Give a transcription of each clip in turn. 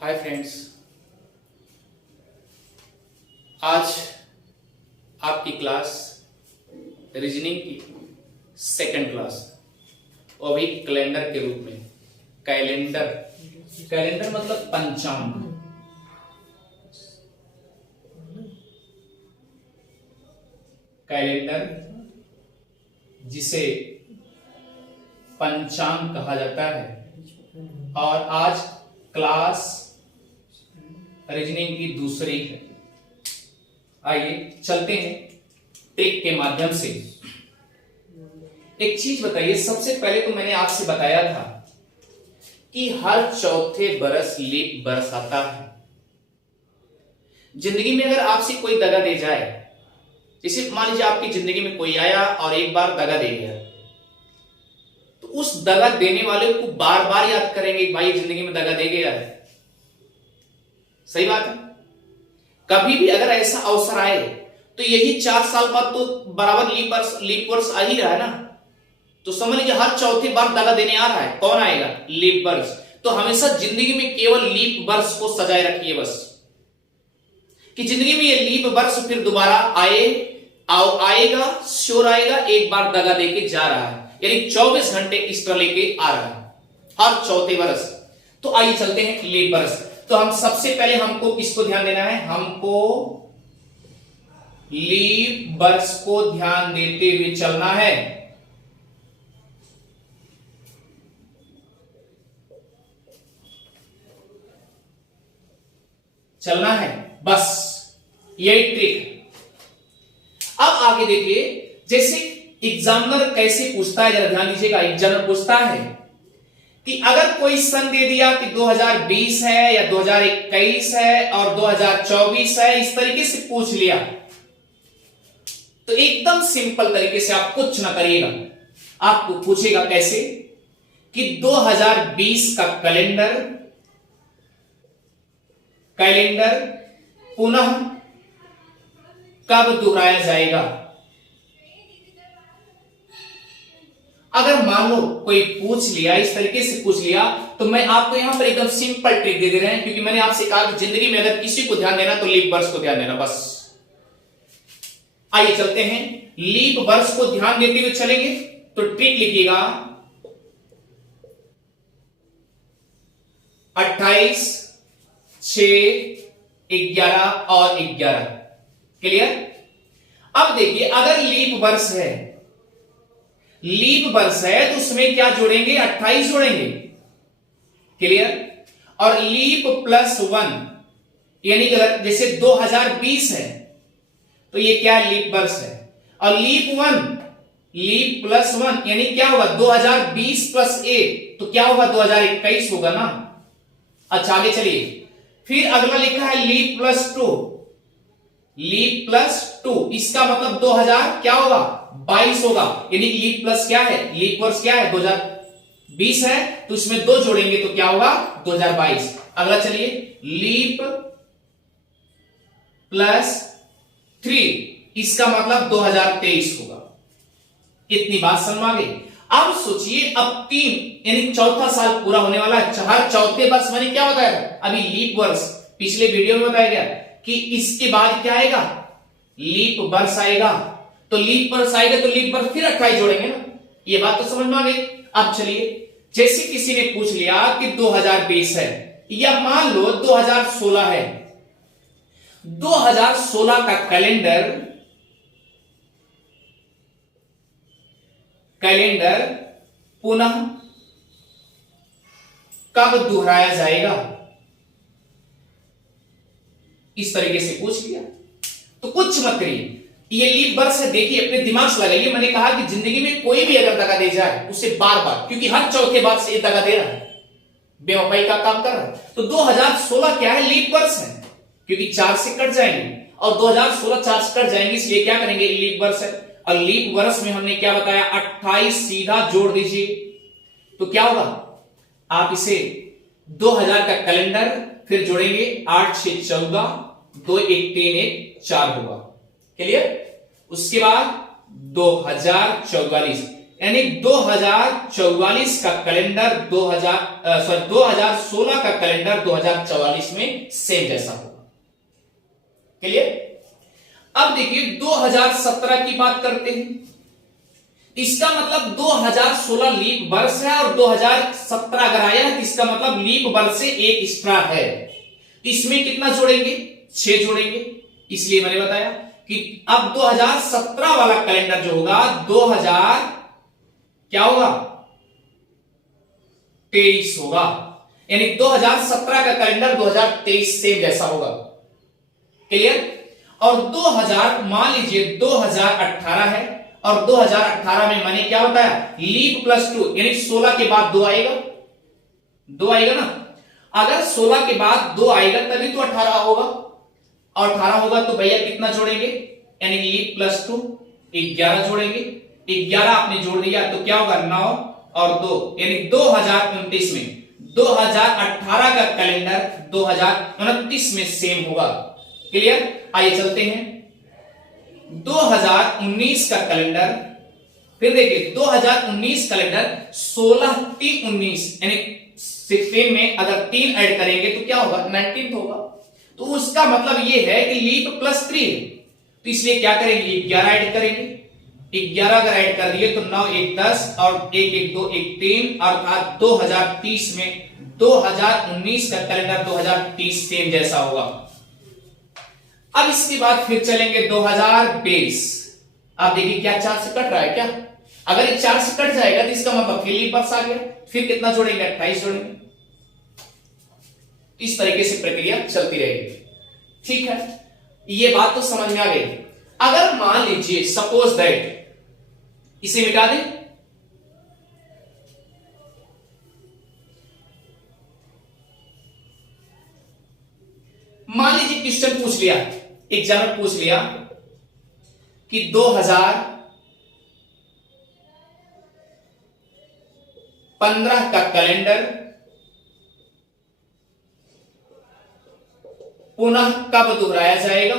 Hi friends, आज आपकी class reasoning की सेकंड क्लास, वो भी कैलेंडर के रूप में। कैलेंडर कैलेंडर मतलब पंचांग। कैलेंडर जिसे पंचांग कहा जाता है। और आज क्लास रीजनिंग की दूसरी है। आइए चलते हैं ट्रिक के माध्यम से। एक चीज बताइए, सबसे पहले तो मैंने आपसे बताया था कि हर चौथे बरस लीप बरस आता है। जिंदगी में अगर आपसे कोई दगा दे जाए, जैसे मान लीजिए आपकी जिंदगी में कोई आया और एक बार दगा दे गया, तो उस दगा देने वाले को बार बार याद करेंगे, भाई जिंदगी में दगा दे गया है। सही बात है। कभी भी अगर ऐसा अवसर आए तो यही 4 साल बाद तो बराबर लीप वर्ष आ ही रहा है ना, तो समझ लीजिए हर चौथे बार दगा देने आ रहा है। कौन आएगा? लीप वर्ष। तो हमेशा जिंदगी में केवल लीप वर्ष को सजाए रखिए बस, कि जिंदगी में ये लीप वर्ष फिर दोबारा आएगा, श्योर आएगा। एक बार दगा देके जा रहा है, यानी 24 घंटे एक्स्ट्रा लेके आ रहा है हर चौथे वर्ष। तो आइए चलते हैं लीप वर्ष। तो हम सबसे पहले हमको किसको ध्यान देना है? हमको लीप वर्ष को ध्यान देते हुए चलना है। चलना है बस, यही ट्रिक है। अब आगे देखिए, जैसे एग्जामिनर कैसे पूछता है, जरा ध्यान दीजिएगा। एग्जामिनर पूछता है कि अगर कोई सन दे दिया कि 2020 है या 2021 है और 2024 है, इस तरीके से पूछ लिया, तो एकदम सिंपल तरीके से आप कुछ ना करिएगा। आपको पूछेगा कैसे कि 2020 का कैलेंडर पुनः कब दोहराया जाएगा। अगर मान लो कोई पूछ लिया, इस तरीके से पूछ लिया, तो मैं आपको यहां पर एकदम सिंपल ट्रिक दे रहे हैं, क्योंकि मैंने आपसे कहा कि जिंदगी में अगर किसी को ध्यान देना तो लीप वर्ष को ध्यान देना बस। आइए चलते हैं, लीप वर्ष को ध्यान देते हुए चलेंगे। तो ट्रिक लिखिएगा 28, 6, 11 और 11। क्लियर? अब देखिए, अगर लीप वर्ष है, तो उसमें क्या जोड़ेंगे? 28 जोड़ेंगे। क्लियर? और लीप +1, यानी जैसे 2020 है तो ये क्या है? लीप वर्ष है। और लीप +1 यानी क्या होगा? 2020 + 1 तो क्या होगा? 2021 होगा ना। अच्छा आगे चलिए, फिर अगला लिखा है लीप +2, इसका मतलब 2000 क्या होगा? 22 होगा। यानी लीप प्लस क्या है? लीप वर्ष क्या है? 2020 है, तो इसमें 2 जोड़ेंगे तो क्या होगा? 2022। अगला चलिए, लीप +3, इसका मतलब 2023 होगा। इतनी बात समझ आ गई। अब सोचिए, अब 3 यानी चौथा साल पूरा होने वाला है। हर चौथे वर्ष मैंने क्या बताया था? अभी लीप वर्ष पिछले वीडियो में बताया गया कि इसके बाद क्या आएगा? लीप वर्ष आएगा। तो लीप वर्ष आएगा तो लीप वर्ष फिर 28 जोड़ेंगे ना। ये बात तो समझ में आ गई। अब चलिए, जैसे किसी ने पूछ लिया कि 2020 है या मान लो 2016 है, 2016 का कैलेंडर पुनः कब दोहराया जाएगा, इस तरीके से पूछ लिया। तो कुछ मत करिए, ये लीप वर्ष है, देखिए अपने दिमाग से लगाइए। मैंने कहा कि जिंदगी में कोई भी अगर दगा दे जाए उसे बार बार, क्योंकि हर चौथे बार से ये दगा दे रहा है, बेवफाई का काम कर रहा है। तो 2016 क्या है? लीप वर्ष है, क्योंकि 4 से कट जाएंगे और 2016 4 से कट जाएंगे, इसलिए क्या करेंगे? लीप वर्ष है। और लीप वर्ष में हमने क्या बताया? 28 सीधा जोड़ दीजिए तो क्या होगा? आप इसे 2000 का कैलेंडर फिर जोड़ेंगे, 8 6 14, 2 1 3 1 4 होगा। क्लियर? उसके बाद 2044, यानी 2044 का कैलेंडर 2016 का कैलेंडर 2044 में सेम जैसा होगा। क्लियर? अब देखिए 2017 की बात करते हैं। इसका मतलब 2016 लीप वर्ष है और 2017 अगर आया है तो इसका मतलब लीप वर्ष से एक एक्स्ट्रा है। इसमें कितना जोड़ेंगे? 6 जोड़ेंगे। इसलिए मैंने बताया कि अब 2017 वाला कैलेंडर जो होगा 2000 क्या होगा? 23 होगा। यानी 2017 का कैलेंडर 2023 सेम जैसा होगा। क्लियर? और 2000 मान लीजिए 2018 है और 2018 में मैंने क्या बताया? लीप +2 यानी 16 के बाद 2 आएगा। 2 आएगा ना? अगर 16 के बाद 2 आएगा तभी तो 18 होगा, और 18 होगा तो भैया कितना जोड़ेंगे? यानी लीप +2 11 जोड़ेंगे। 11 आपने जोड़ दिया तो क्या होगा? 9 और 2 यानी 2029 में 2018 का कैलेंडर 2029 में सेम होगा। क्लियर? आइए चलते हैं 2019 का कैलेंडर। फिर देखिए 2019 कैलेंडर 16/3/19 यानी 16 में अगर 3 ऐड करेंगे तो क्या होगा? 19 होगा। तो उसका मतलब ये है कि लीप +3 है, तो इसलिए क्या करेंगे? 11 ऐड करेंगे। 11 अगर ऐड कर दिए तो 9 1 10 और 1 1 2 1 3 अर्थात 2030 में 2019 का कैलेंडर 2030 सेम जैसा होगा। अब इसके बाद फिर चलेंगे 2023। आप देखिए क्या 4 से कट रहा है क्या? अगर ये 4 से कट जाएगा तो इसका मतलब फिर लीप वर्ष आ गया। फिर कितना जोड़ेंगे? 28 जोड़ेंगे। इस तरीके से प्रक्रिया चलती रहेगी। ठीक है, ये बात तो समझ में आ गई। अगर मान लीजिए सपोज दैट इसे मिटा दें, मान लीजिए क्वेश्चन पूछ लिया, एग्जाम में पूछ लिया कि 2015 का कैलेंडर पुनः कब दोहराया जाएगा?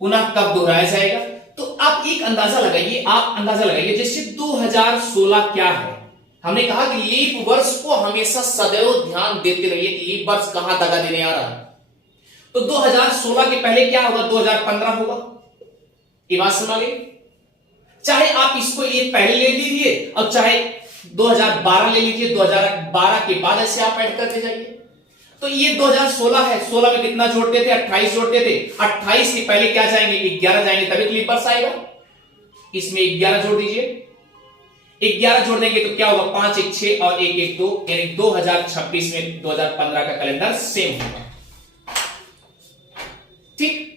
पुनः कब दोहराया जाएगा? तो आप एक अंदाजा लगाइए, जैसे 2016 क्या है? हमने कहा कि लीप वर्ष को हमेशा सदैव ध्यान देते रहिए कि लीप वर्ष कहां दगा देने आ रहा है। तो 2016 के पहले क्या होगा? 2015 होगा। ये बात समझ गए? चाहे आप इसको ये पहले ले लीजिए और चाहे 2012 ले लीजिए, 2012 के बाद ऐसे आप ऐड करते जाइए। तो ये 2016 है, 16 में कितना जोड़ते थे? 28 जोड़ते थे। 28 के पहले क्या जाएंगे? 11 जाएंगे, तभी तो लीप वर्ष आएगा। इसमें 11 जोड़ दीजिए। 11 जोड़ देंगे तो क्या होगा? 5 1 6 और 1 1 2 यानी 2026 में 2015 का कैलेंडर सेम होगा। ठीक,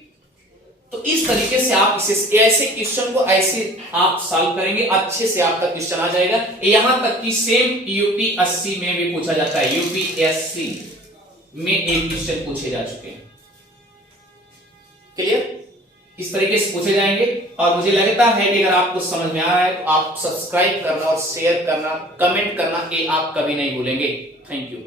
तो इस तरीके से आप इसे ऐसे क्वेश्चन को ऐसे आप सॉल्व करेंगे, अच्छे से आपका क्वेश्चन आ जाएगा। यहां तक कि सेम यूपीएससी में भी पूछा जाता है। यूपीएससी में एक क्वेश्चन पूछे जा चुके हैं। क्लियर? इस तरीके से पूछे जाएंगे। और मुझे लगता है कि अगर आपको समझ में आ रहा है तो आप सब्सक्राइब करना और शेयर करना, कमेंट करना ये आप कभी नहीं भूलेंगे। Thank you.